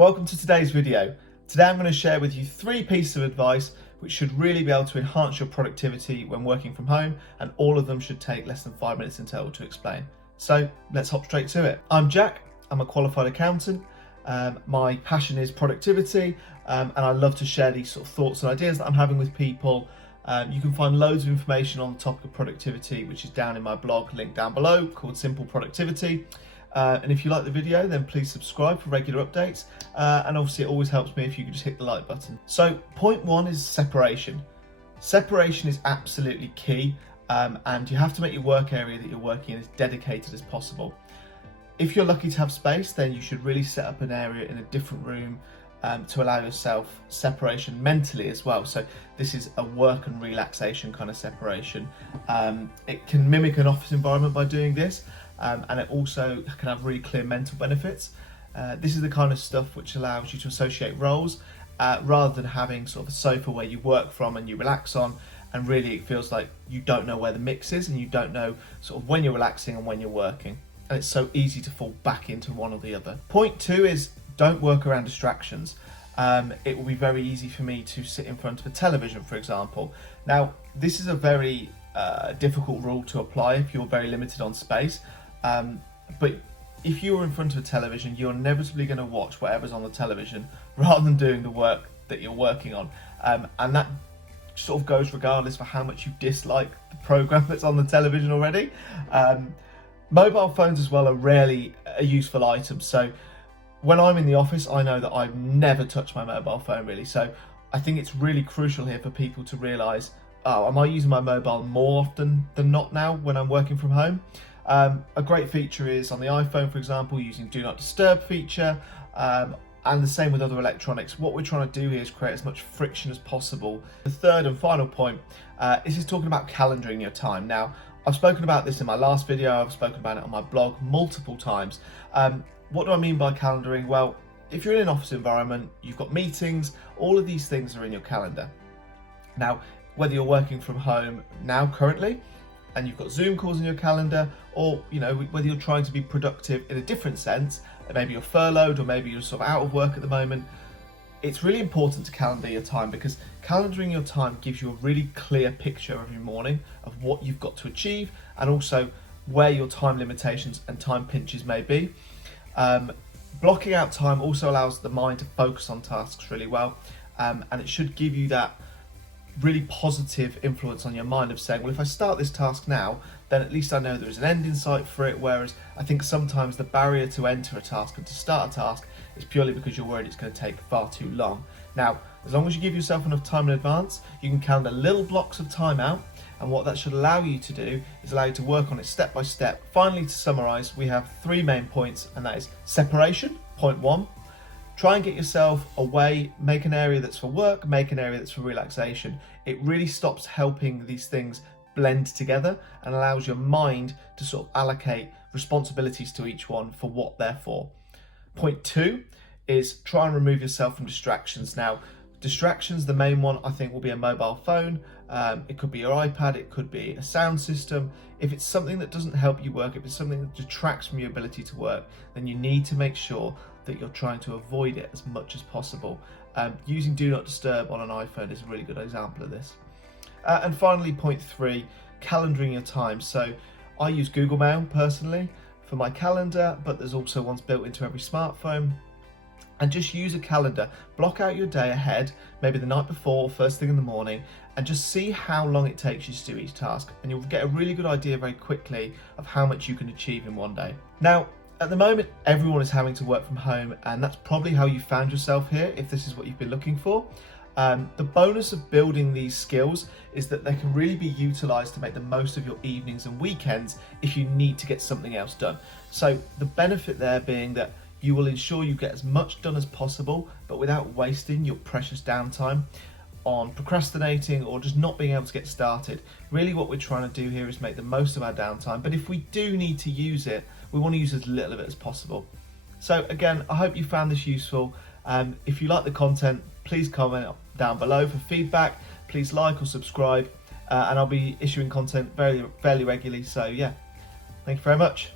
Welcome to today's video. Today I'm going to share with you 3 pieces of advice which should really be able to enhance your productivity when working from home, and all of them should take less than 5 minutes in total to explain. So let's hop straight to it. I'm Jack, I'm a qualified accountant. My passion is productivity, and I love to share these sort of thoughts and ideas that I'm having with people. You can find loads of information on the topic of productivity, which is down in my blog, linked down below, called Simple Productivity. And if you like the video, then please subscribe for regular updates. And obviously it always helps me if you could just hit the like button. So point 1 is separation. Separation is absolutely key, and you have to make your work area that you're working in as dedicated as possible. If you're lucky to have space, then you should really set up an area in a different room to allow yourself separation mentally as well. So this is a work and relaxation kind of separation. It can mimic an office environment by doing this, and it also can have really clear mental benefits. This is the kind of stuff which allows you to associate roles rather than having sort of a sofa where you work from and you relax on, and really it feels like you don't know where the mix is and you don't know sort of when you're relaxing and when you're working. And it's so easy to fall back into one or the other. Point 2 is don't work around distractions. It will be very easy for me to sit in front of a television, for example. Now, this is a very difficult rule to apply if you're very limited on space. But if you're in front of a television, you're inevitably going to watch whatever's on the television rather than doing the work that you're working on. And that sort of goes regardless for how much you dislike the program that's on the television already. Mobile phones as well are rarely a useful item. So when I'm in the office, I know that I've never touched my mobile phone really. So I think it's really crucial here for people to realise, oh, am I using my mobile more often than not now when I'm working from home? A great feature is on the iPhone, for example, using Do Not Disturb feature, and the same with other electronics. What we're trying to do here is create as much friction as possible. The third and final point is talking about calendaring your time. Now, I've spoken about this in my last video, I've spoken about it on my blog multiple times. What do I mean by calendaring? Well, if you're in an office environment, you've got meetings, all of these things are in your calendar. Now, whether you're working from home now currently, and you've got Zoom calls in your calendar, or whether you're trying to be productive in a different sense, maybe you're furloughed or maybe you're sort of out of work at the moment, it's really important to calendar your time, because calendaring your time gives you a really clear picture every morning of what you've got to achieve, and also where your time limitations and time pinches may be. Blocking out time also allows the mind to focus on tasks really well, and it should give you that really positive influence on your mind of saying, well, if I start this task now, then at least I know there is an end in sight for it. Whereas I think sometimes the barrier to enter a task and to start a task is purely because you're worried it's going to take far too long. Now, as long as you give yourself enough time in advance, you can calendar little blocks of time out, and what that should allow you to do is allow you to work on it step by step. Finally, to summarise, we have 3 main points, and that is separation, point 1. Try and get yourself away, make an area that's for work, make an area that's for relaxation. It really stops helping these things blend together and allows your mind to sort of allocate responsibilities to each one for what they're for. Point 2 is try and remove yourself from distractions. Now, distractions, the main one I think will be a mobile phone. It could be your iPad, it could be a sound system. If it's something that doesn't help you work, if it's something that detracts from your ability to work, then you need to make sure that you're trying to avoid it as much as possible. Using Do Not Disturb on an iPhone is a really good example of this. And finally, point 3, calendaring your time. So I use Google Mail personally for my calendar, but there's also ones built into every smartphone. And just use a calendar, block out your day ahead, maybe the night before, first thing in the morning, and just see how long it takes you to do each task. And you'll get a really good idea very quickly of how much you can achieve in one day. Now, at the moment, everyone is having to work from home, and that's probably how you found yourself here, if this is what you've been looking for. The bonus of building these skills is that they can really be utilised to make the most of your evenings and weekends if you need to get something else done. So the benefit there being that you will ensure you get as much done as possible, but without wasting your precious downtime on procrastinating or just not being able to get started. Really what we're trying to do here is make the most of our downtime, but if we do need to use it, we want to use as little of it as possible. So again, I hope you found this useful. If you like the content, please comment down below for feedback. Please like or subscribe, and I'll be issuing content fairly regularly. So yeah, thank you very much.